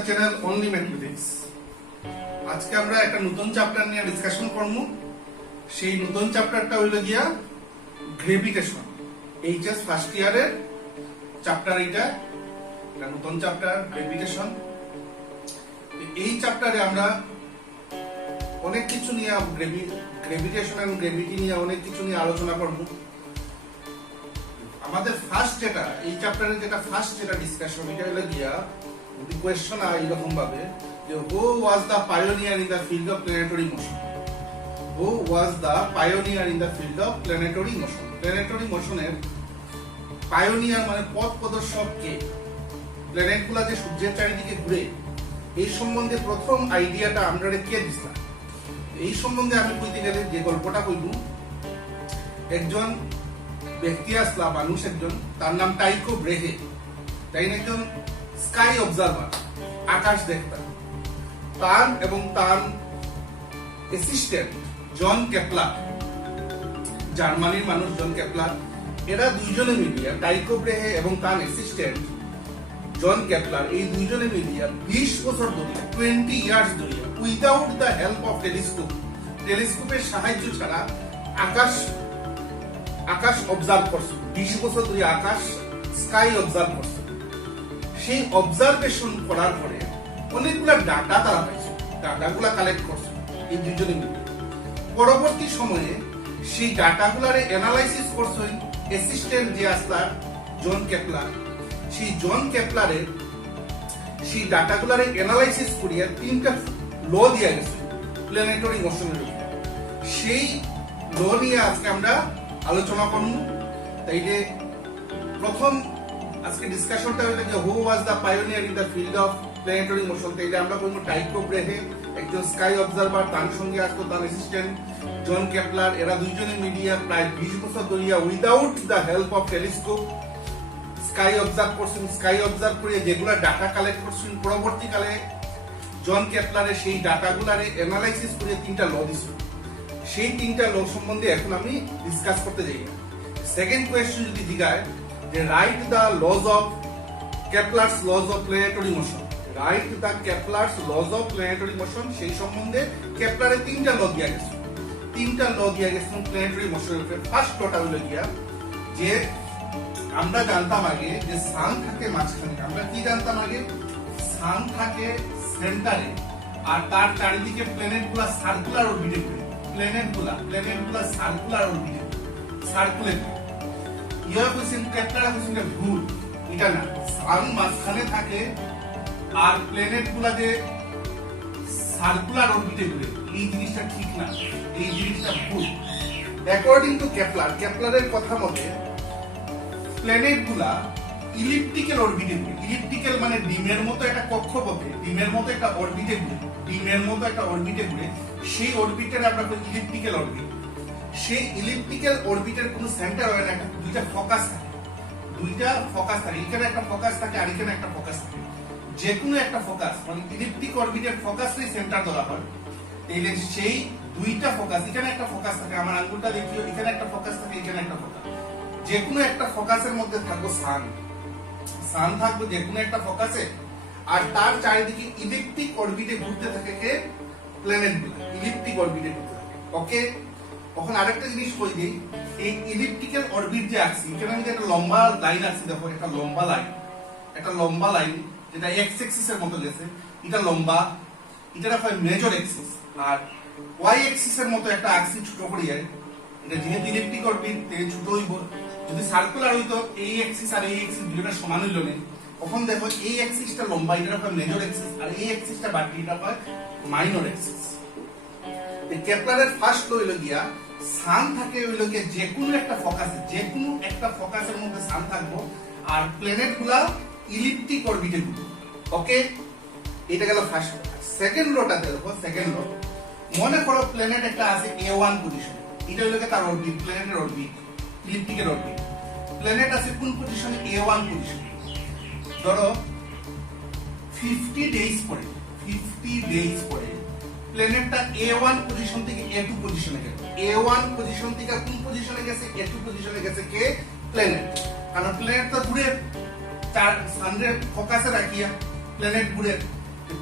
The channel only mathematics. আজকে আমরা একটা নতুন চ্যাপ্টার নিয়ে ডিসকাশন করব। সেই নতুন চ্যাপ্টারটা হইল গিয়া গ্রেভিটেশন। এইচএস ফার্স্ট ইয়ারের চ্যাপ্টার এটা নতুন চ্যাপ্টার গ্রেভিটেশন। এই চ্যাপ্টারে আমরা অনেক কিছু নিয়ে গ্রেভিটেশন এন্ড গ্রেভিটি নিয়ে অনেক কিছু নিয়ে আলোচনা করব। আমাদের ফার্স্ট যেটা এই চ্যাপ্টারে ফার্স্ট ডিসকাশন এটা হলো গিয়া কোয়েশ্চন এইরকম ভাবে যে who was the pioneer in the field of planetary motion. Who was the pioneer in the field of planetary motion. Planetary মোশনের পায়োনিয়ার মানে পথ প্রদর্শক কে? প্ল্যানেটগুলা যে সূর্যের চারিদিকে ঘুরে এই সম্বন্ধে প্রথম আইডিয়াটা আমরা কে দিছিলাম? এই সম্বন্ধে আমি কইতে গেলে যে গল্পটা কইব, একজন ব্যক্তি আসলা, মানুষ একজন, তার নাম টাইকো ব্রেহে। তাই একজন স্কাই অবজারভার, আকাশ দেখতা। তার এবং তার অ্যাসিস্ট্যান্ট জন কেপলার, জার্মানির মানুষ জন কেপলার, এরা দুইজনে মিলিয়া, টাইকো ব্রেহে এবং তার অ্যাসিস্ট্যান্ট জন কেপলার, এই দুইজনে মিলিয়া 20 বছর ধরে 20 ইয়ার্স ধরে উইদাউট দ্য হেল্প অফ টেলিস্কোপের সাহায্য ছাড়া আকাশ অবজার্ভ করছে। 20 বছর ধরে আকাশ স্কাই অবজার্ভ করছে। সেই অবজারভেশন করার পরে অনেকগুলা ডাটা তারা পাইছে, ডাটাগুলা কালেক্ট করছে এই দুইজনে মিলে। পরবর্তী সময়ে সেই ডাটাগুলারে অ্যানালাইসিস করছে অ্যাসিস্ট্যান্ট যে আসলা জন কেপলার। সেই জন কেপলারের সেই ডাটাগুলারে অ্যানালাইসিস করিয়া 3টা ল দিয়া গেছে প্ল্যানেটরি মোশনের উপর। সেই ল নিয়ে আজকে আমরা আলোচনা করব। তাই যে প্রথম আজকে ডিসকাশনটা হইলো যে who was the pioneer in the field of planetary motion. তাই আমরা বলবো টাইকো ব্রেহে, একজন স্কাই অবজারভার, তার সঙ্গে আসতো তার অ্যাসিস্ট্যান্ট জন কেপলার। এরা দুইজনে মিলিয়ে প্রায় 20 বছর ধরিয়া without the help of telescope sky observe করছেন। স্কাই অবজার্ভ করে যেগুলা ডাটা কালেক্ট করছেন, পরবর্তীকালে জন কেপলারে সেই ডাটাগুলারে অ্যানালাইসিস করে 3টা ল দিছিল। সেই 3টা ল সম্বন্ধে এখন আমি ডিসকাস করতে যাই। সেকেন্ড কোয়েশ্চন যদি জিগায় যে write the laws of Kepler's laws of planetary motion, write the Kepler's laws of planetary motion, সেই সম্বন্ধে কেপলারে 3টা ল দিয়া গেছে। 3টা ল দিয়া গেছে প্ল্যানেটরি মোশনের উপরে। ফার্স্ট লটা হলো গিয়া যে আমরা জানতাম আগে যে সান থাকে মাঝখানে। আমরা কি জানতাম আগে? সান থাকে সেন্টারে আর তার চারিদিকে প্ল্যানেটগুলা সার্কুলার অরবিটে ঘুরে। প্ল্যানেটগুলা সার্কুলার অরবিটে সার্কুলেট। ইয়া কোশ্চেন কেপলার কোশ্চেনটা ভুল, এটা না। সান মাঝখানে থাকে আর প্ল্যানেটগুলা যে সার্কুলার অরবিটে ঘুরে, এই জিনিসটা ঠিক না, এই জিনিসটা ভুল। অ্যাকর্ডিং টু কেপলার, কেপলারের কথা মতে প্ল্যানেটগুলা ইলিপ্টিক্যাল অরবিটে ঘুরে। ইলিপ্টিক্যাল মানে ডিমের মতো একটা কক্ষপথে, ডিমের মতো একটা অরবিটে ঘুরে, ডিমের মতো একটা অরবিটে ঘুরে। সেই অরবিটের আমরা বলি ইলিপ্টিক্যাল অরবিট। সেই ইলিপ্টিক্যাল অরবিটের কোনো সেন্টার হয় না, দুইটা ফোকাস থাকে। এখানে একটা ফোকাস থাকে আর এখানে একটা ফোকাস থাকে। যে কোনো একটা ফোকাস মানে ইলিপ্টিক অরবিটের ফোকাসই সেন্টার ধরা হয়। এই যে সেই দুইটা ফোকাস, এখানে একটা ফোকাস থাকে, আমার আঙ্গুলটা দেখিও, এখানে একটা ফোকাস থাকে, এখানে একটা ফোকাস। যে কোনো একটা ফোকাসের মধ্যে থাকবো সান থাকবে যে কোনো একটা ফোকাসে, আর তার চারিদিকে ইলিপ্টিক অরবিটে ঘুরতে থাকে কে? প্ল্যানেটগুলো ইলিপ্টিক অরবিটে ঘুরতে থাকে। ওকে, এখন আরেকটা জিনিস কই দিই, এই ইলিপ্টিক্যাল অরবিট যে আছে, এখানে আমি একটা লম্বা লাইন আছে, দেখো একটা লম্বা লাইন যেটা এক্স অ্যাক্সিসের মতো গেছে। এটা লম্বা, এটা হয় মেজর অ্যাক্সিস। আর ওয়াই অ্যাক্সিসের মতো একটা অ্যাক্সিস ছোট করে যায়। এটা যেহেতু ইলিপ্টিক অরবিট ছোট হইব। যদি সার্কুলার হইতো এই অ্যাক্সিস আর এই অ্যাক্সিস দুটোটা সমান হইল না। তখন দেখো এই অ্যাক্সিসটা লম্বা, এটা হয় মেজর অ্যাক্সিস, আর এই অ্যাক্সিসটা বাকি, এটা হয় মাইনর অ্যাক্সিস। কেপলারের ফার্স্ট ল হইল গিয়া সান থাকে হইল গিয়া যে কোনো একটা ফোকাসের মধ্যে সান থাকবো, আর প্ল্যানেটগুলা ইলিপ্টিক অরবিটে ঘুরবে। ওকে, এটা গেল ফার্স্ট ল। সেকেন্ড লটা দেখো, সেকেন্ড ল, মনে করো প্ল্যানেট একটা আছে A1 পজিশন। এটা হইল গিয়া তার orbit, প্ল্যানেটের orbit, elliptical orbit. Planet আছে কোন পজিশনে? A1 পজিশনে। ধরো 50 ডেজ পরে প্ল্যানেটটা A1 পজিশন থেকে A2 পজিশনে গেল। A1 পজিশন থেকে কোন পজিশনে গেছে? A2 পজিশনে গেছে কে? প্ল্যানেট। কারণ প্ল্যানেট তো ঘুরে, তার সানরে ফোকাসে রাখিয়া প্ল্যানেট ঘুরে।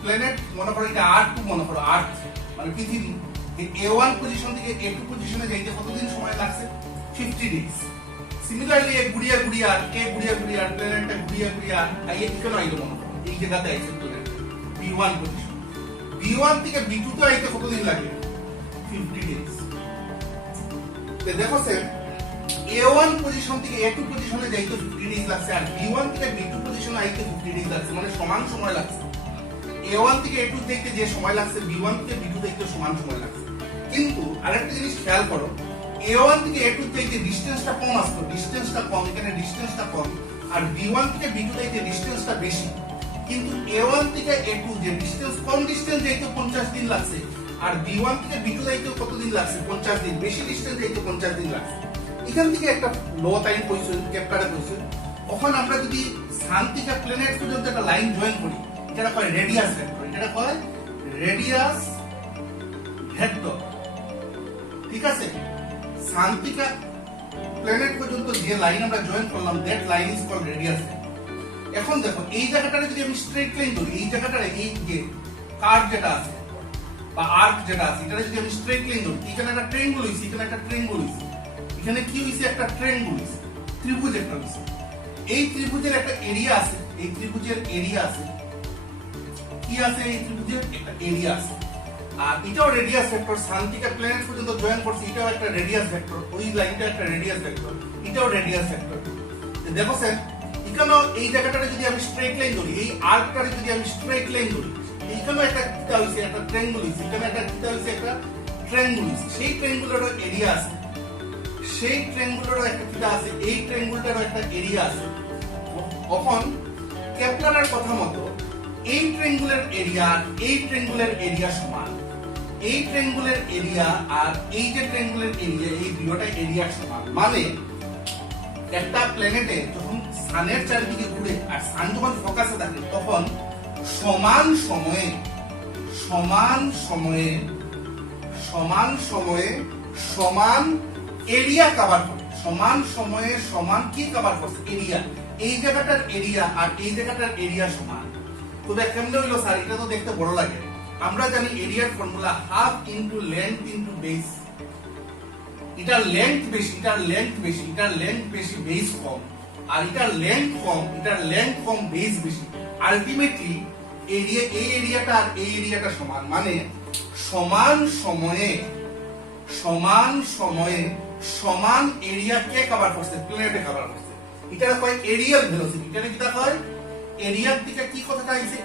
প্ল্যানেট মনে করো এটা আর্থ মনে করো, আর্থ মানে পৃথিবী, A1 পজিশন থেকে A2 পজিশনে যাইতে কতদিন সময় লাগছে? 50 ডেজ। সিমিলারলি ঘুরিয়া ঘুরিয়া প্ল্যানেটটা ঘুরিয়া এখানে আইলো মনে করো, এই জায়গাতে আইছে প্ল্যানেট B1 পজিশন। B1 থেকে B2 তে আইতে কতদিন লাগে? 50 ডেজ। দেখো স্যার, A1 পজিশন থেকে A2 পজিশনে যাইতে 50 ডেজ লাগছে, আর B1 থেকে B2 পজিশনে আইতে 50 ডেজ লাগছে, মানে সমান সময় লাগছে। A1 থেকে A2 দেখতে যে সময় লাগছে, B1 থেকে B2 দেখতে সমান সময় লাগছে। কিন্তু আরেকটা জিনিস খেয়াল করো, A1 থেকে A2 থেকে ডিসটেন্সটা কম আসতো, ডিসটেন্সটা কম, এখানে ডিসটেন্সটা কম, আর B1 থেকে B2 থেকে ডিসটেন্সটা বেশি। কিন্তু A1 থেকে A2 যে ডিসটেন্স, কম ডিসটেন্স যাইতে 50 দিন লাগছে, আর B1 থেকে B2 যাইতে কতদিন লাগছে? 50 দিন। বেশি ডিসটেন্স যাইতে 50 দিন লাগছে। এখান থেকে একটা লো টাইম কোয়েশ্চেন ক্যাপটারে কোয়েশ্চেন, তখন আমরা যদি সান থেকে প্ল্যানেট পর্যন্ত একটা লাইন জয়েন করি, এটা কয় রেডিয়াস ভেক্টর, এটা কয় রেডিয়াস ভেক্টর। ঠিক আছে, সান থেকে প্ল্যানেট পর্যন্ত যে লাইন আমরা জয়েন করলাম, that line is called radius vector. এখন দেখো এই জায়গাটারে যদি আমি স্ট্রেট লাইন ধরি, এই জায়গাটারে এই যে কার্ভ যেটা আছে বা আর্ক যেটা আছে, এটা যদি আমি স্ট্রেট লাইন ধরি, এখানে একটা ট্রায়াঙ্গল হইছে, এখানে একটা ট্রায়াঙ্গল হইছে, এখানে কি হইছে? একটা ট্রায়াঙ্গল হইছে, ত্রিভুজ একটা হইছে। এই ত্রিভুজের একটা এরিয়া আছে, এই ত্রিভুজের এরিয়া আছে, কি আছে? এই ত্রিভুজের একটা এরিয়া আছে, আর এটাও রেডিয়াস ভেক্টর। সান থেকে প্ল্যানেট পর্যন্ত জয়েন করছে, এটাও একটা রেডিয়াস ভেক্টর, ওই লাইনটা একটা রেডিয়াস ভেক্টর, এটাও রেডিয়াস ভেক্টর। দেখো স্যার, এখানেও এই জায়গাটারে যদি আমি স্ট্রেট লাইন ধরি, এই আর্কটারে যদি আমি স্ট্রেট লাইন ধরি, এইখানেও একটা কিটা হইছে, একটা ট্রায়াঙ্গল হইছে, এখানে একটা কিটা হইছে, একটা ট্রায়াঙ্গল হইছে। সেই ট্রায়াঙ্গলেরও এরিয়া আছে, সেই ট্রায়াঙ্গলেরও একটা কিটা আছে, এই ট্রায়াঙ্গলটারও একটা এরিয়া আছে। তখন কেপলারের কথা মতো এই ট্রায়াঙ্গলের এরিয়া আর এই ট্রায়াঙ্গলের এরিয়া সমান, এই ট্রায়াঙ্গলের এরিয়া আর এই যে ট্রায়াঙ্গলের এরিয়া, এই দুটোটা এরিয়া সমান। মানে একটা প্ল্যানেটে যখন সানের চারিদিকে ঘুরে আর সান যখন ফোকাসে থাকে, তখন সমান সময়ে সমান এরিয়া কভার করে, সমান সময়ে সমান কি কভার করছে? এরিয়া। এই জায়গাটার এরিয়া আর এই জায়গাটার এরিয়া সমান। তবে কেমনে হইলো স্যার? এটা তো দেখতে বড় লাগে। আমরা জানি এরিয়ার formula half into length into base. এটার লেন্থ বেশি, এটার লেন্থ বেশি, এটার লেন্থ বেশি, বেস কম, আর এটার লেন্থ কম, এটার লেন্থ কম, বেস বেশি। আলটিমেটলি এরিয়া, এই এরিয়াটা আর এই এরিয়াটা সমান। মানে সমান সময়ে সমান এরিয়া কে কভার করছে? প্ল্যানেটে কভার করছে। এটা কয় এরিয়াল ভেলোসিটি। এটা কিটা কয়? এরিয়ার দিকে কি কথাটা আইছে?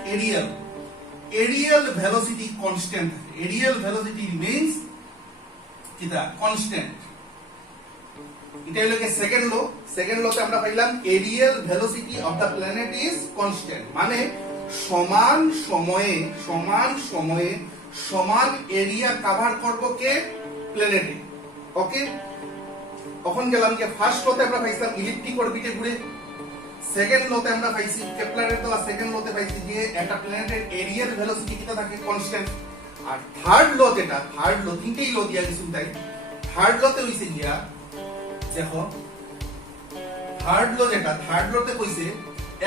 Areal velocity constant. Areal velocity means কিটা? কনস্ট্যান্ট। এটা হলো কি সেকেন্ড ল। সেকেন্ড লতে আমরা পাইলাম areal velocity of the planet is constant. মানে সমান সময়ে সমান এরিয়া কভার করব কে? প্ল্যানেটে। ওকে, তখন গেলাম যে ফার্স্ট লতে আমরা পাইছিলাম ইলিপ্টিক অরবিটে ঘুরে, সেকেন্ড লতে আমরা পাইছি কেপলারের দেওয়া সেকেন্ড লতে পাইছি যে একটা প্ল্যানেটের এরিয়াল ভেলোসিটি কিটা থাকে? কনস্ট্যান্ট। আর থার্ড ল যেটা, থার্ড ল, তিনটেই ল দিয়া গেছি তাই। থার্ড লতে হইছে গিয়া, দেখো থার্ড ল যেটা, থার্ড লতে কইছে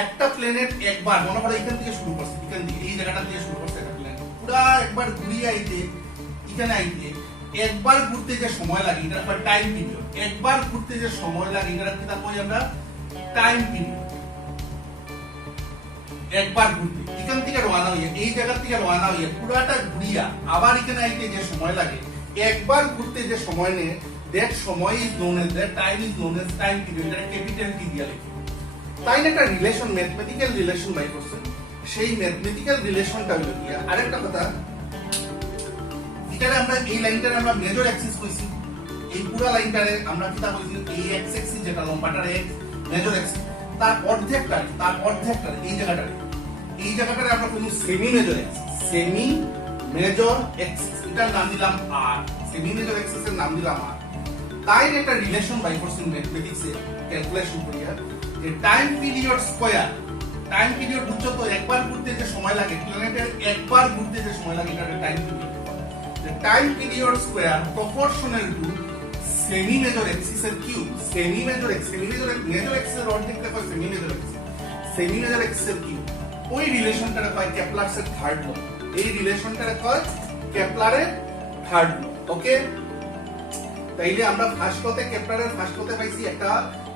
একটা প্ল্যানেট একবার, মনে করো এখান থেকে শুরু করছে, এখান থেকে এই জায়গাটা দিয়ে শুরু করছে একটা প্ল্যানেট, পুরা একবার ঘুরিয়ে আইতে এখানে আইতে একবার ঘুরতে যে সময় লাগে, এটা একটা টাইম পিরিয়ড। একবার ঘুরতে যে সময় লাগে, এটা কিটা কই আমরা? Time period. একবার ঘুরতে এখান থেকে রওনা হইয়া, এই জায়গা থেকে রওনা হইয়া পুরাটা ঘুরিয়া আবার এখানে আইতে যে সময় লাগে, একবার ঘুরতে যে সময় নেয়, that সময় is known as, that time is known as time period। এটা ক্যাপিটাল টি দিয়া লিখি। তাই না একটা রিলেশন, ম্যাথমেটিক্যাল রিলেশন বাই করছেন। সেই ম্যাথমেটিক্যাল রিলেশনটা হলো কি? আরেকটা কথা, এটারে আমরা এই লাইনটারে আমরা মেজর অ্যাক্সিস কইছি, এই পুরো লাইনটারে আমরা কিটা কইছি? এই এক্স অ্যাক্সিস যেটা লম্বাটারে এক্স, মেজর অ্যাক্সিস, তার অর্ধেকটারে এই জায়গাটারে আমরা কইছি semi major Axis. Semi major Axis এটার নাম দিলাম আর, সেমি মেজর অ্যাক্সিসের নাম দিলাম আর। তাই একটা রিলেশন বাই করছেন ম্যাথমেটিক্সে ক্যালকুলেশন করিয়া, যে time period square, time period বুঝছো তো? একবার ঘুরতে যে সময় লাগে প্ল্যানেটের, একবার ঘুরতে যে সময় লাগে, এটা time period. the time period square proportional to semi major axis এর কিউব। সেমি মেজর axis এর অর্ধেকটা হয় semi major axis, semi major axis এর কিউব। ওই রিলেশনটারে কয় কেপলারের থার্ড ল। এই রিলেশনটারে কয় কেপলারের থার্ড ল। ওকে, তাইলে আমরা ফার্স্ট লতে কেপলারের ফার্স্ট লতে পাইছি একটা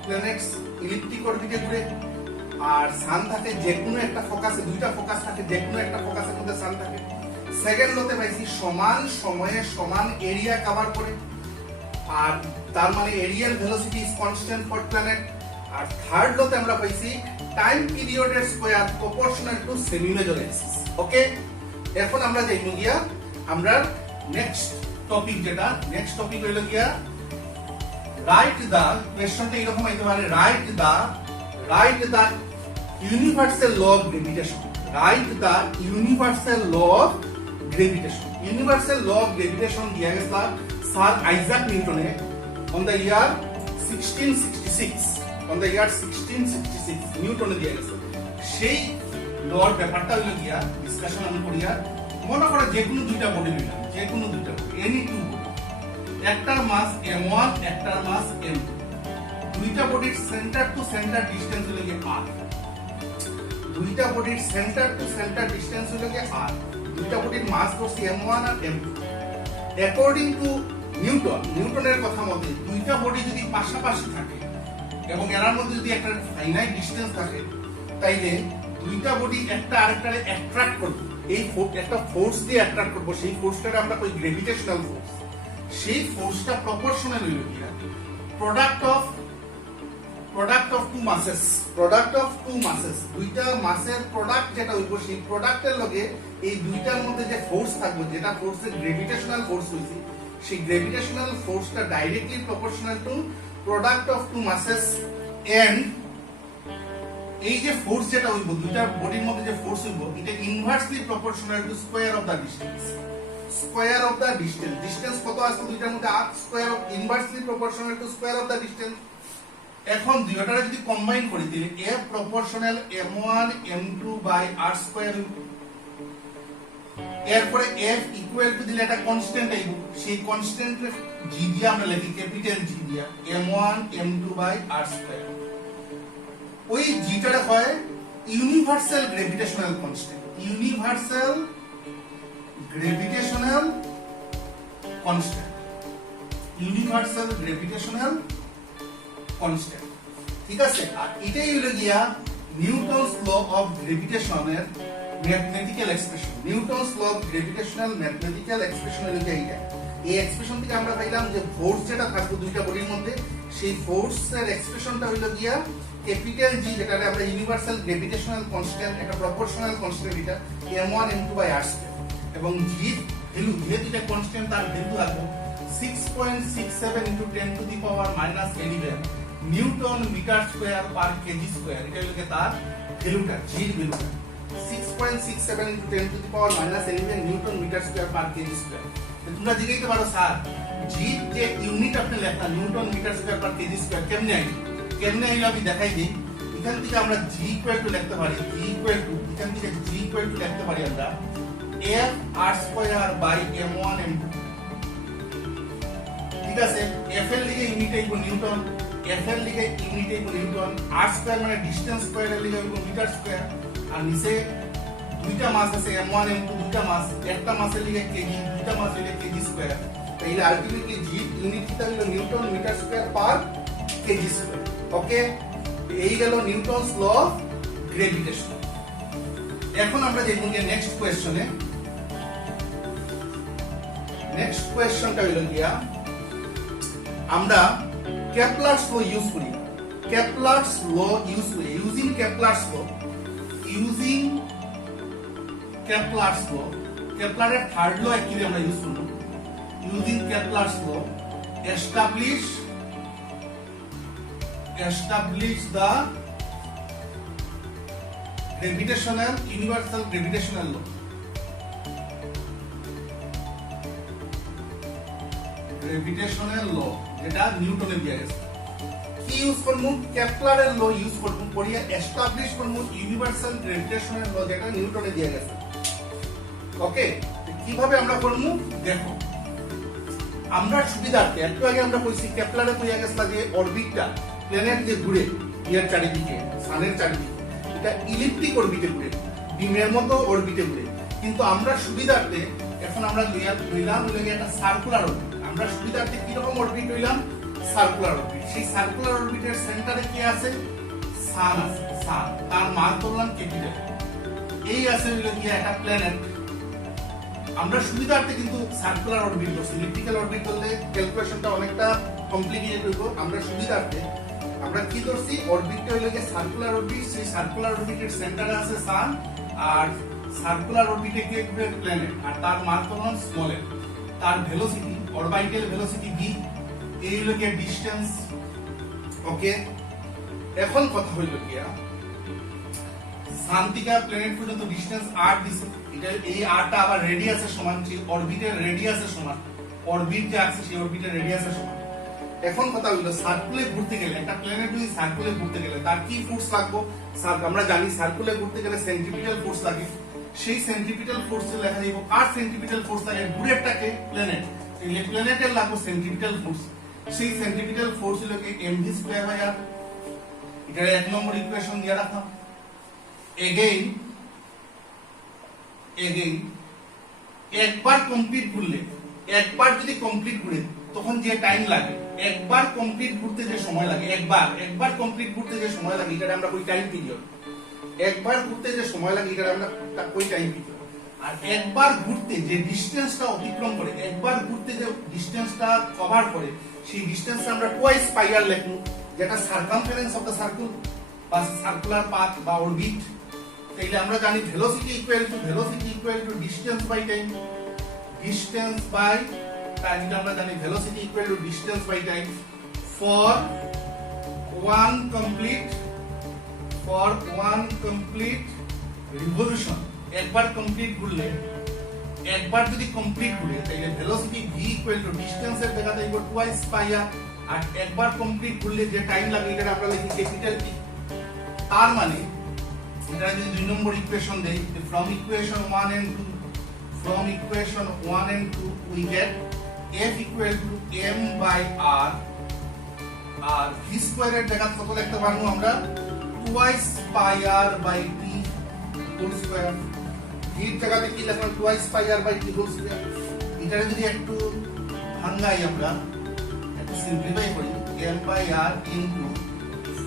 প্ল্যানেটস ইলিপ্টিক অরবিটে ঘুরে আর সান থাকে যে কোনো একটা ফোকাসে, দুইটা ফোকাস থাকে, যে কোনো একটা ফোকাসের মধ্যে সান থাকে। সেকেন্ড লতে পাইছি সমান সময়ে সমান এরিয়া কভার করে, আর তার মানে areal velocity is constant for planet. আর থার্ড লতে আমরা পাইছি টাইম পিরিয়ডের square proportional to semi major axis. Okay, এখন আমরা যাইব গিয়া আমরা নেক্সট টপিক, যেটা নেক্সট টপিক হইল গিয়া রাইট দা, কোশ্চেনটা এরকম হইতে পারে, write the universal law of gravitation. Write the universal law of gravitation. Universal law of gravitation দিয়া গেছিল স্যার আইজাক নিউটনে on the year 1666। On the year 1666 নিউটনে দিয়া গেছে। সেই লর ব্যাপারটা হইল গিয়া ডিসকাশন আমি করিয়া, মনে করে যে কোনো দুইটা বডি নিলাম, যে কোনো দুইটা বডি, এনি টু বডি, একটার মাস m1, একটার মাস m2, দুইটা বডির সেন্টার টু সেন্টার ডিসটেন্স হইল গিয়া r। দুইটা বডির সেন্টার টু সেন্টার ডিসটেন্স হইল গিয়া r। দুইটা বডির মাস ধরছি m1 R m2। According to নিউটনের কথা মতে দুইটা বডি যদি পাশাপাশি থাকে এবং এর মধ্যে যদি একটা ফাইনাইট ডিসটেন্স থাকে, তাইলে দুইটা বডি একটা আরেকটারে অ্যাট্রাক্ট করবে। এই একটা ফোর্স দিয়ে অ্যাট্রাক্ট করব, সেই ফোর্সটাকে আমরা কই গ্র্যাভিটেশনাল ফোর্স। সেই ফোর্সটা প্রপোর্শনাল হইল গিয়া প্রোডাক্ট অফ টু মাসেস। দুইটা মাসের প্রোডাক্ট যেটা হইব, সেই প্রোডাক্টের লগে এই দুইটার মধ্যে যে ফোর্স থাকবে, যেটা ফোর্সের গ্র্যাভিটেশনাল ফোর্স হইছে, সেই গ্র্যাভিটেশনাল ফোর্সটা directly proportional to product of two masses. And এই যে ফোর্স যেটা হইব, দুইটা বডির মধ্যে যে ফোর্স হইব, এটা inversely proportional to square of the distance. Square of the distance, distance কত আছে দুইটার মধ্যে, আর square of inversely proportional to square of the distance. এখন দুইটারে যদি কম্বাইন করি তাহলে f proportional m1 m2 by r square. এরপরে f ইকুয়াল টু দিলে একটা কনস্ট্যান্ট আইব, সেই কনস্ট্যান্টে g দিয়ে আমরা লিখি ক্যাপিটাল G দিয়া m1 m2 by r square. ওই জিটারে হয় universal gravitational constant. Universal gravitational constant, universal gravitational constant. ঠিক আছে, আর এটাই হলো গিয়া নিউটনস ল অফ গ্র্যাভিটেশনের mathematical expression. Newton's law of gravitational mathematical expression হলো গিয়া এইটা। এই এক্সপ্রেশন থেকে আমরা পাইলাম যে ফোর্স যেটা থাকবে দুইটা বডির মধ্যে, সেই ফোর্সের এক্সপ্রেশনটা হলো গিয়া ক্যাপিটাল জি, যেটারে আমরা ইউনিভার্সাল গ্র্যাভিটেশনাল কনস্ট্যান্ট, একটা প্রপোর্শনাল কনস্ট্যান্ট, এটা m1 m2 by r square. এবং জি ভ্যালু, যেহেতু এটা কনস্ট্যান্ট, তার ভ্যালু আসবে 6.67 into 10 to the power minus 11 newton metre square per KG square. এটা হলো তার ভ্যালুটা, জি ভ্যালুটা 6.67 into 10 to the power minus 11 newton metre square per KG square. তোমরা জিজ্ঞাসা পারো স্যার জি যে ইউনিট আপনি লেখা newton metre square per KG square কেমনে আইলো? কেমনে আইলো আমি দেখাই দিই। এখান থেকে আমরা জি ইকুয়াল টু লিখতে পারি, জি ইকুয়াল টু, এখান থেকে জি ইকুয়াল টু লিখতে পারি আমরা f r square by m1 m2। ঠিক আছে, f এর লিগে ইউনিট আইবো নিউটন, f এর লিগে ইউনিট আইবো নিউটন, r স্কয়ার মানে ডিসটেন্স স্কয়ার এর লিগে আইবো মিটার স্কয়ার। আর নিচে দুইটা মাস আছে m1 m2, দুইটা মাস, একটা মাসের লিগে কেজি, দুইটা মাস হইলে কেজি স্কয়ার। তাইলে আলটিমেটলি জি ইউনিট কি হলো newton metre square per KG square. Okay, এই গেল নিউটনস ল অফ গ্র্যাভিটেশন। এখন আমরা দেখব যে নেক্সট কোশ্চেনে, নেক্সট কোশ্চেনটা হলো গিয়া আমরা কেপলারস ল ইউজ করি। কেপলারস ল ইউজ করি, using Kepler's law, using Kepler's law, কেপলারের থার্ড ল অ্যাকচুয়ালি আমরা ইউজ করব। Using Kepler's law establish the gravitational universal gravitational law। Gravitational law যেটা নিউটনের দেয়া গেছে, কি ইউজ করব? কেপলারের ল ইউজ করব, করিয়া এস্টাবলিশ করব ইউনিভার্সাল গ্র্যাভিটেশনাল ল যেটা নিউটনে দেয়া গেছে। ওকে, কিভাবে আমরা করব দেখো। আমরা সুবিধার্থে একটু আগে আমরা কইছি কেপলারে কইয়া গেছে যে অরবিটটা, প্ল্যানেট যে ঘুরে ইয়ার চারিদিকে, সানের চারিদিকে, এটা ইলিপ্টিক অরবিটে ঘুরে। ডিমের মতো অরবিটে ঘুরে। কিন্তু আমরা সুবিধার্থে এখন আমরা লইলাম একটা সার্কুলার অরবিট। আমরা সুবিধার্থে কি রকম অরবিট লইলাম? Circular orbit. সেই সার্কুলার অরবিটের সেন্টারে কি আছে? সান আছে। সান, তার মান ধরলাম ক্যাপিটাল। এই আছে হইলো কি একটা প্ল্যানেট। আমরা সুবিধার্থে কিন্তু সার্কুলার অরবিট করছি। ইলিপ্টিক্যাল অরবিট করলে ক্যালকুলেশনটা অনেকটা কমপ্লিকেটেড হইব। আমরা সুবিধার্থে আমরা কি করছি? অরবিটটা হইলো কি সার্কুলার অরবিট। সেই সার্কুলার অরবিটের সেন্টারে আছে সান, আর সার্কুলার অরবিটে কি ঘুরে? প্ল্যানেট, আর তার মান করলাম স্মল m। তার ভেলোসিটি, অরবিটাল ভেলোসিটি v, এই হলো কি ডিসটেন্স। ওকে, এখন কথা হইল কি সান থেকে প্ল্যানেট পর্যন্ত ডিসটেন্স r দিছে। এটা এই rটা আবার রেডিয়াসের সমান, সেই অরবিটের রেডিয়াসের সমান। অরবিট যে আছে সেই অরবিটের রেডিয়াসের সমান। এখন কথা হইলো সার্কুলে ঘুরতে গেলে, একটা প্ল্যানেট যদি সার্কুলে ঘুরতে গেলে তার কি ফোর্স লাগবে? আমরা জানি সার্কুলে ঘুরতে গেলে সেন্ট্রিপিটাল ফোর্স লাগে। সেই সেন্ট্রিপিটাল ফোর্স লেখা যাইব। কার সেন্ট্রিপিটাল ফোর্স লাগে? দূরেরটাকে প্ল্যানেট, এই প্ল্যানেটের লাগবে সেন্ট্রিপিটাল ফোর্স। সেই সেন্ট্রিপিটাল ফোর্স হলো কি mv স্কয়ার বাই r। এটা এক নম্বর ইকুয়েশন দিয়ে রাখলাম। এগেইন একবার কমপ্লিট ঘুরলে, একবার যদি কমপ্লিট ঘুরে তখন যে টাইম লাগে, একবার কমপ্লিট ঘুরতে যে সময় লাগে, একবার কমপ্লিট ঘুরতে যে সময় লাগে, এটা আমরা কই টাইম পিরিয়ড। একবার ঘুরতে যে সময় লাগে এটা আমরা কই টাইম পিরিয়ড। আর একবার ঘুরতে যে ডিসটেন্সটা অতিক্রম করে, একবার ঘুরতে যে ডিসটেন্সটা কভার করে, সেই ডিসটেন্সটা আমরা টুয়াইস পাই আর লিখব, যেটা সারকামফারেন্স অফ দ্য সার্কেল বা সার্কুলার পাথ বা অরবিট। তাইলে আমরা জানি velocity equal to distance by time. Distance by time, আমরা জানি velocity equal to distance by time for one complete revolution. একবার কমপ্লিট ঘুরলে, একবার যদি কমপ্লিট ঘুরে তাইলে ভেলোসিটি v ইকুয়াল টু ডিসটেন্সের জায়গাতে ইকুয়াল টুয়াইস পাই আর একবার কমপ্লিট ঘুরলে যে টাইম লাগে এটা আমরা লিখি ক্যাপিটাল T। তার মানে এটা যদি দুই নম্বর ইকুয়েশন দেই, from equation 1 and 2 we get f equal to m by r, আর v স্কয়ার এর জায়গা কত লিখতে পারবো আমরা? twice pi r by t whole square। v এর জায়গাতে কি লিখলাম? twice pi r by t whole square। এটা যদি একটু ভাঙাই, আমরা একটু সিম্পলিফাই করি, m by r into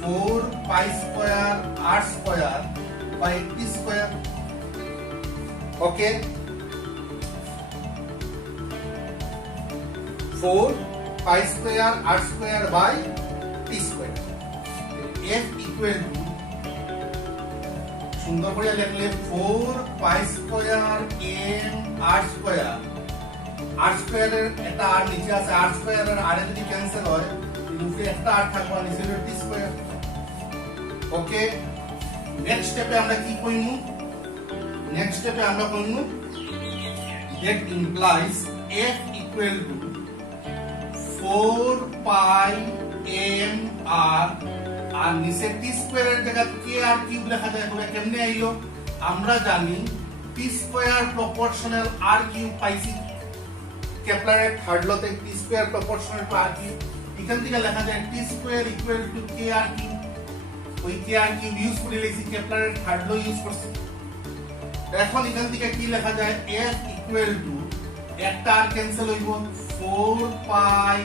4 pi square r square by t square। Okay, 4 pi square r square by t square। f equal to সুন্দর করে লিখলে 4 pi square m r square। r square এর একটা r নিচে আছে, r square এর r যদি cancel হয় উপরে একটা r থাকবে, নিচে হলো t square। ওকে, নেক্সট স্টেপে আমরা কি কইমু? নেক্সট স্টেপে আমরা কইমু that implies f equal to 4 pi m r, আর নিচে t স্কয়ার এর জায়গা k r কিউব লেখা যায়। তবে কেমনে আইলো? আমরা জানি t square proportional r cube পাইছি কেপলারের থার্ড লতে, t square proportional to r cube. এখান থেকে লেখা যায় t square equal to k r cube. ওই k r কিউব ইউজ করে লিখছি, কেপলারের থার্ড ল ইউজ করছি। এখন এখান থেকে কি লেখা যায়? f ইকুয়াল টু একটা r ক্যান্সেল হইব, 4 pi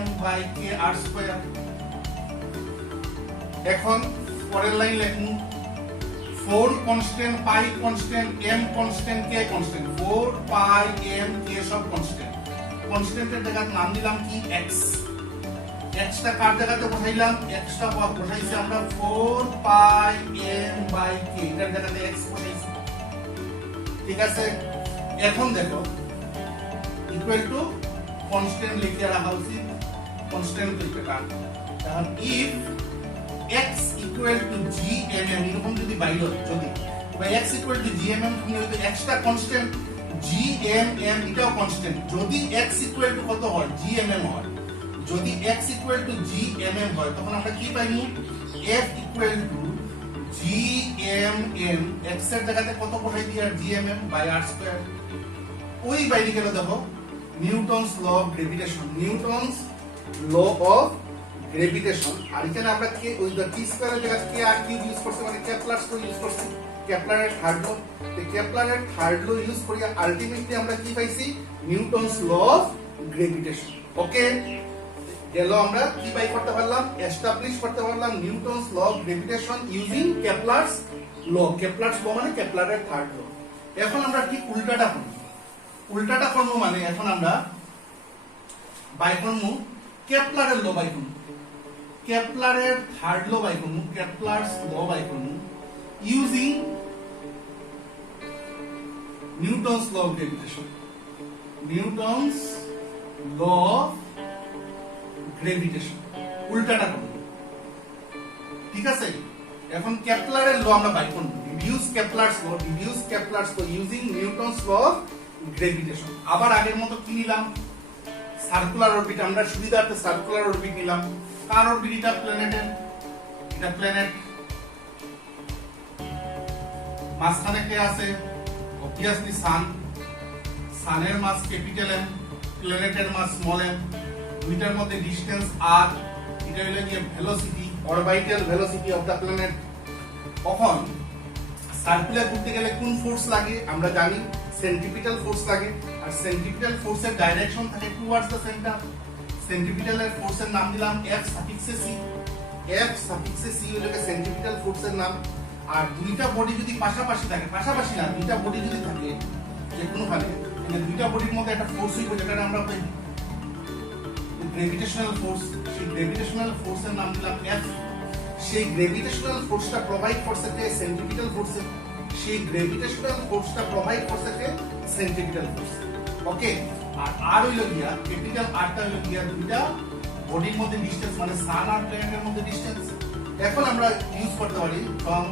m by k r square. এখন পরের লাইন লিখুন, 4 constant, pi constant, m constant, k constant. 4 pi m k সব কনস্ট্যান্ট। কনস্ট্যান্টের জায়গায় নাম দিলাম কি? x। x টা কার জায়গাতে বসাইলাম? x টা বসাইছি আমরা 4 pi m by k, এটার জায়গাতে x বসাইছি। ঠিক আছে, এখন দেখো ইকুয়াল টু কনস্ট্যান্ট লিখে রাখা উচিত, কনস্ট্যান্ট লিখে রাখা। এখন if x equal to gmm এরকম যদি বাইরে যদি বা x equal to gmm তুমি যদি x টা কনস্ট্যান্ট, gmm এটাও কনস্ট্যান্ট, যদি x equal to কত হয়? gmm হয়। যদি x equal to gmm হয় তখন আমরা কি পাইমু? f equal to gmm, x এর জায়গাতে কত বসাই দিই? আর gmm by r square। ওই বাইরে গেল দেখো Newton's law of gravitation, Newton's law of gravitation. আর এখানে আমরা কে ওই টি স্কয়ারের জায়গায় কে আর কিউব ইউজ করছি, মানে কেপলারস ইউজ করছি। কেপলারের থার্ড ল। কেপলারের থার্ড ল ইউজ করিয়া আলটিমেটলি আমরা কি পাইছি? Newton's law of gravitation. Okay, গেল আমরা কি বাই করতে পারলাম? এস্টাবলিশ করতে পারলাম Newton's law of gravitation using Kepler's law. Kepler's law মানে কেপলারের থার্ড ল। এখন আমরা ঠিক উল্টাটা করব। উল্টাটা করব মানে এখন আমরা বাই করব কেপলারের ল বাই করব। কেপলারের থার্ড ল বাই করব, কেপলারস ল বাই করব using Newton's law of gravitation. Newton's law of gravitation উল্টাটা করব। ঠিক আছে, এখন কেপলারের ল আমরা বাই করব, deduce Kepler's law using Newton's law of gravitation. আবার আগের মতো কি নিলাম? Circular orbit. আমরা সুবিধার্থে সার্কুলার অরবিট নিলাম। কার অরবিট? এটা প্ল্যানেটের। এটা প্ল্যানেট। মাঝখানে কে আছে? Obviously sun. সানের মাস ক্যাপিটাল এম, প্ল্যানেটের মাস স্মল এম। দুইটার মধ্যে ডিসটেন্স আর। এটা হলো কি velocity, orbital velocity of the planet. এখন সার্কুলার করতে গেলে কোন ফোর্স লাগে? আমরা জানি সেন্ট্রিপিটাল ফোর্স লাগে। আর সেন্ট্রিপিটাল ফোর্সের ডাইরেকশন থাকে টুয়ার্ডস দ্য সেন্টার। সেন্ট্রিপিটালের ফোর্সের নাম দিলাম F সাফিক্সে C। F সাফিক্সে C হলো সেন্ট্রিপিটাল ফোর্সের নাম। আর দুইটা বডি যদি পাশাপাশি থাকে, পাশাপাশি না, দুইটা বডি যদি থাকে যে কোনো ভাবে, মানে দুইটা বডির মধ্যে একটা ফোর্স হইবে, যেটা আমরা গ্রেভিটেশনাল ফোর্স। সেই গ্রেভিটেশনাল ফোর্সের নাম দিলাম F। সেই গ্রেভিটেশনাল ফোর্সটা প্রোভাইড করছে কে? Centripetal force. সেই গ্রেভিটেশনাল ফোর্সটা প্রোভাইড করছে কে? Centripetal force. ওকে, আর হইলো গিয়া ক্যাপিটাল আরটা হইলো গিয়া দুইটা বডির মধ্যে ডিসটেন্স, মানে সান আর প্ল্যানেটের মধ্যে ডিসটেন্স। এখন আমরা ইউজ করতে পারি from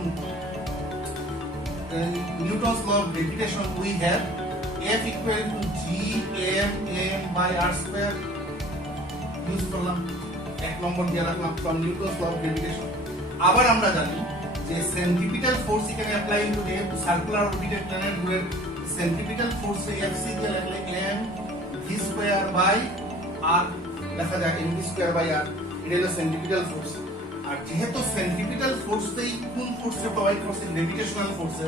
Newton's law of gravitation we have F equal to G_m by r square use করলাম। এক নম্বর দিয়ে রাখলাম from Newton's law of gravitation. আবার আমরা জানি যে সেন্ট্রিপিটাল ফোর্স এখানে অ্যাপ্লাই টু যেহেতু সার্কুলার অরবিটেড প্ল্যানেট গুলোর সেন্ট্রিপিটাল ফোর্স Fc দিয়ে লিখলে mv²/r লেখা যায়, mv²/r। এটা হলো সেন্ট্রিপিটাল ফোর্স। আর যেহেতু সেন্ট্রিপিটাল ফোর্সেই কোন ফোর্সে প্রোভাইড করছে? গ্রেভিটেশনাল ফোর্সে।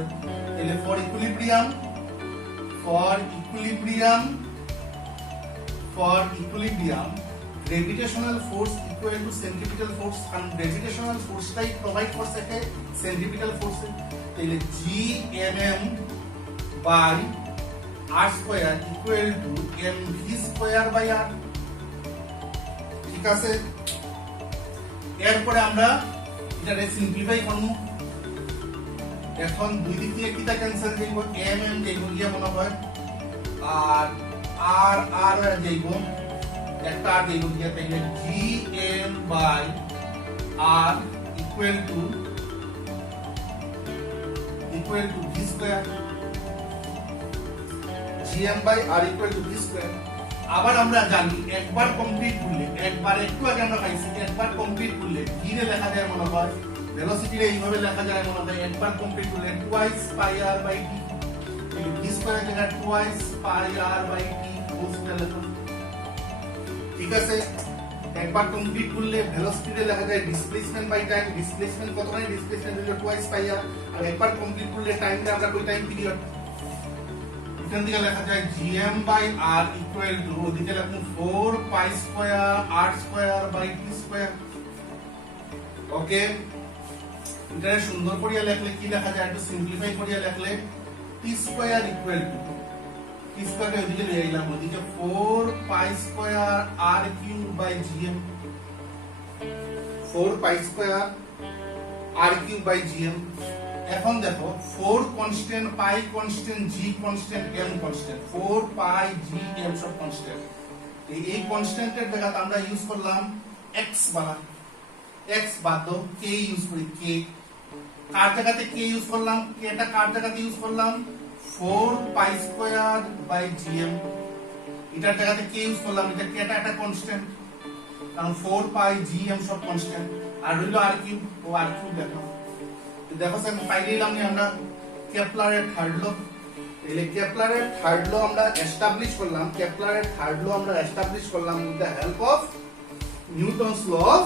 তাহলে for equilibrium gravitational force equal to centripetal force, and gravitational force টাই প্রোভাইড করছে কে? centripetal force। তাহলে Gmm by r square equal to mv²/r। ঠিক আছে, এরপরে আমরা এটা সিম্পলিফাই করব। এখন দুই দিক থেকে কিটা ক্যান্সেল যাইব, mm যাইব গিয়া মনে হয়, আর r যাইব, একটা আর যাইব গিয়া। তাইলে Gm by r equal to v²। Gm by r equal to v²। আবার আমরা জানি একবার কমপ্লিট করলে, একবার একটু আগে আমরা পাইছি, একবার কমপ্লিট করলে v রে লেখা যায় মনে হয়, ভেলোসিটি রে এইভাবে লেখা যায় মনে হয়, একবার কমপ্লিট করলে twice pi r by t। এই v² এর জায়গায় twice pi r by t whole square লিখুন। ঠিক আছে, একবার কমপ্লিট করলে ভেলোসিটি রে লেখা যায় ডিসপ্লেসমেন্ট বাই টাইম। ডিসপ্লেসমেন্ট কত হয়? ডিসপ্লেসমেন্ট হলো টুয়াইস পাই r। আর একবার কমপ্লিট করলে টাইমটা আমরা কই টাইম পিরিয়ড, এখান থেকে লেখা যায় Gm by r equal to, ওদিকে লিখুন 4π² r² ওকে, এটা সুন্দর করিয়া লিখলে কি লেখা যায়? একটু সিম্পলিফাই করিয়া লিখলে t² equal to, t² কে ওদিকে নিয়ে আইলাম, ওদিকে 4π² r³ by Gm, 4π² r³ by Gm। এখন দেখো 4 constant, pi constant, g constant, m constant, 4 pi g m সব কনস্ট্যান্ট। এই কনস্ট্যান্টের জায়গাতে আমরা ইউজ করলাম x বালা, x বাদ দাও, k ইউজ করি, k। কার জায়গাতে k ইউজ করলাম? k টা কার জায়গাতে ইউজ করলাম? 4π² gm। এটার জায়গাতে k ইউজ করলাম, এটা k টা একটা কনস্ট্যান্ট, কারণ 4 পাই gm সব কনস্ট্যান্ট। আর হইলো r³ ও r³ দেখো। দেখো স্যার পাই নিলাম আমরা কেপলারের থার্ড ল। তাহলে কেপলারের থার্ড ল আমরা এস্টাবলিশ করলাম, কেপলারের থার্ড ল আমরা এস্টাবলিশ করলাম with the help of Newton's law of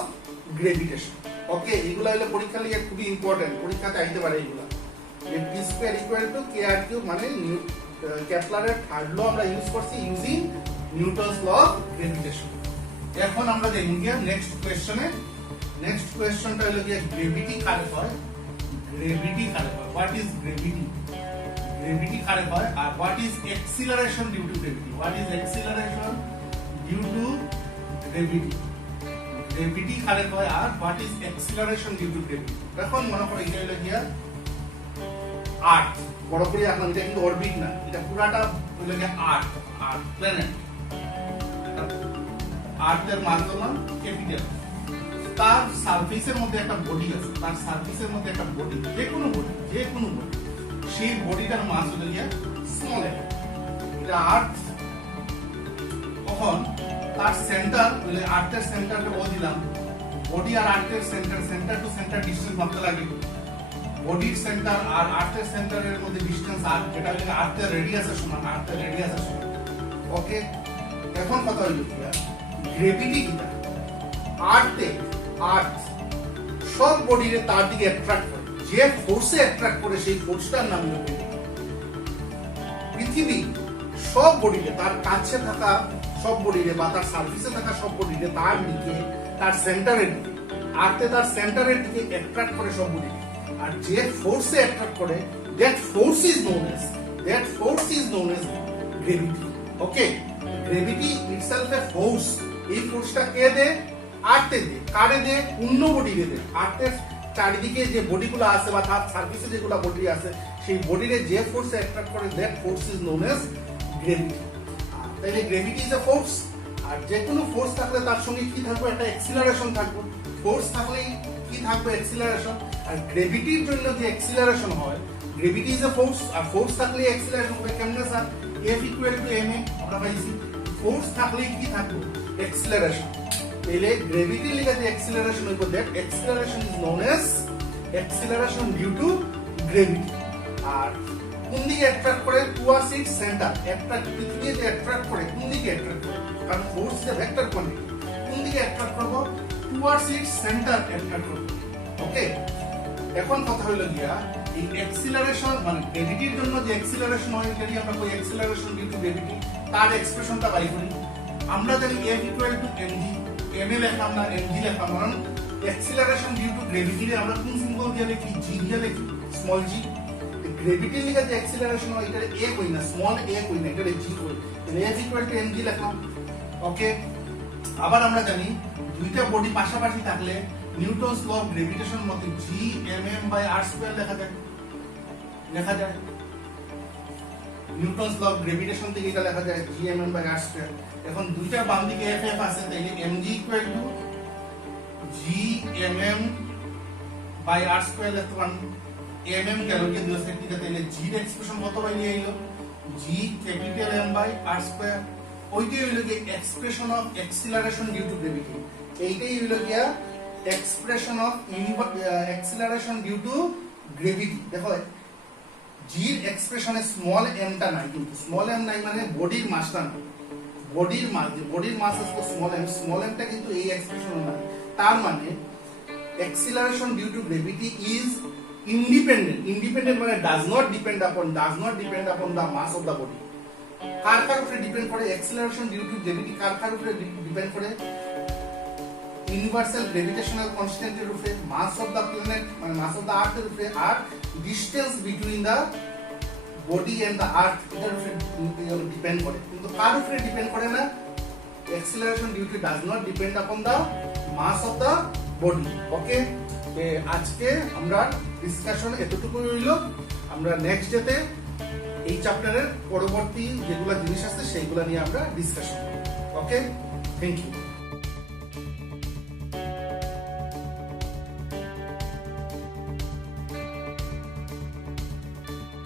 gravitation. Okay, এগুলা হলো পরীক্ষা লিগে খুবই ইম্পর্টেন্ট, পরীক্ষাতে আইতে পারে এগুলা। v square equal to k r cube মানে কেপলারের থার্ড ল আমরা ইউজ করছি using Newton's law of gravitation. এখন আমরা দেখব কি নেক্সট কোশ্চেনটা হলো কি গ্রেভিটি কারে হয়, হোয়াট ইজ গ্রেভিটি, কারে হয়, আর what is acceleration due to gravity, gravity কারে হয় আর what is acceleration due to gravity. এখন মনে করো এটা হলো কি আর্থ, বড় করে রাখলাম, এটা কিন্তু অরবিট না, এটা পুরাটা হলো কি আর্থ প্ল্যানেট, আর্থের মাস হলো ক্যাপিটাল, তার সারফেসের মধ্যে একটা বডি আছে, যে কোনো বডি সেই বডিটার মাস হলো গিয়া স্মল এম, এটা আর্থ। তখন তার সেন্টার হলো আর্থের সেন্টারকে ও দিলাম, বডি আর আর্থের সেন্টার টু সেন্টার ডিসটেন্স মাপতে লাগে, বডির সেন্টার আর আর্থের সেন্টারের মধ্যে ডিসটেন্স আর, যেটা হলো আর্থের রেডিয়াসের সমান, ওকে। এখন কথা হইল কি গ্রেভিটি কি, আর্থ সব বডিরে তার দিকে অ্যাট্রাক্ট করে, যে ফোর্সে অ্যাট্রাক্ট করে সেই ফোর্সটার নাম হলো গ্রেভিটি। পৃথিবী সব বডিরে, তার কাছে থাকা সব বডিরে বা তার সারফেসে থাকা সব বডিরে তার দিকে, তার সেন্টারের দিকে, আর্থে তার সেন্টারের দিকে অ্যাট্রাক্ট করে সব বডি, আর যে ফোর্সে অ্যাট্রাক্ট করে that force is known age gravity. Okay, gravity itself A force. এই ফোর্সটা কে দেয়? আর্থে দেয়। কারে দেয়? অন্য বডিরে দেয়। আর্থের চারিদিকে যে বডিগুলো আছে বা তার সারফেসে যেগুলো বডি আছে সেই বডিরে যে ফোর্সে অ্যাট্রাক্ট করে that force is known age gravity. তাহলে গ্রেভিটি ইজ এ ফোর্স, আর যে কোনো ফোর্স থাকলে তার সঙ্গে কি থাকবে? একটা এক্সিলারেশন থাকবে। ফোর্স থাকলেই কি থাকবে? এক্সিলারেশন। আর গ্রেভিটির জন্য যে এক্সিলারেশন হয়, গ্রেভিটি ইজ এ ফোর্স, আর ফোর্স থাকলে এক্সিলারেশন হবে। কেমনে sir? F equal to ma আমরা পাইছি, ফোর্স থাকলে কি থাকবে? এক্সিলারেশন। তাহলে গ্রেভিটির লিগে যে এক্সিলারেশন হইব that acceleration is known as acceleration due to gravity. আর কোন দিকে অ্যাট্রাক্ট করে? Towards its centre. পৃথিবী যে অ্যাট্রাক্ট করে, কোন দিকে অ্যাট্রাক্ট করে? কারণ force is a vector quantity. কোন দিকে অ্যাট্রাক্ট করব? টুয়ার্ডস ইটস সেন্টার অ্যাট্রাক্ট করব। ওকে, এখন কথা হলো গিয়া এই এক্সিলারেশন মানে গ্রেভিটির জন্য যে এক্সিলারেশন হয়, যদি আমরা কই এক্সিলারেশন ডিউ টু গ্রেভিটি, তার এক্সপ্রেশনটা বাই করি। আমরা জানি F equal to mg, ma লিখলাম না mg লিখলাম, কারণ এক্সিলারেশন ডিউ টু গ্রেভিটি আমরা কোন সিম্বল দিয়ে লিখি? g দিয়ে লিখি, স্মল g। গ্রেভিটির লিগে যে এক্সিলারেশন হয় এটা a কই না, স্মল a কই না, এটা g কই। তাহলে F equal to mg লিখলাম। ওকে, আবার আমরা জানি দুইটা বডি পাশাপাশি থাকলে নিউটনস ল অফ গ্রেভিটেশন মতে g mm by r square লেখা যায়। নিউটনস ল অফ গ্রেভিটেশন থেকে এটা লেখা যায় g mm by r square. এখন দুইটার বাম দিকে f f আছে, তাইলে mg equal to g mm by r square লিখতে পারেন। mm ক্যালোরি দুই সেন্টিতে, তাইলে g এর এক্সপ্রেশন কত পাইলি আইলো? g capital M by r square. ওইটাই হইলো কি expression of acceleration due to gravity. এইটাই হইলো কি expression of acceleration due to gravity. দেখো জি এর এক্সপ্রেশনে স্মল m টা নাই, কিন্তু স্মল m নাই মানে বডির মাসটা নাই। বডির মাস আছে স্মল m টা কিন্তু এই এক্সপ্রেশনে নাই। তার মানে acceleration due to gravity is independent মানে does not depend upon the mass of the body. কার উপরে ডিপেন্ড করে? এক্সিলারেশন ডিউ টু গ্রেভিটি কার উপরে ডিপেন্ড করে? ইউনিভার্সাল গ্রেভিটেশনাল কনস্ট্যান্টের উপরে, মাস অফ দা প্ল্যানেট মানে মাস অফ দা আর্থ এর উপরে, আর distance between the body and the earth এটার উপরে ডিপেন্ড করে। কিন্তু কার উপরে ডিপেন্ড করে না? acceleration due to does not depend upon the mass of the body. ওকে, আজকে আমরা ডিসকাশন এতটুকু হইল। আমরা নেক্সট ডেতে এই চ্যাপ্টারের পরবর্তী যেগুলো জিনিস আছে সেইগুলো নিয়ে আমরা ডিসকাশন করব। ওকে, থ্যাংক ইউ।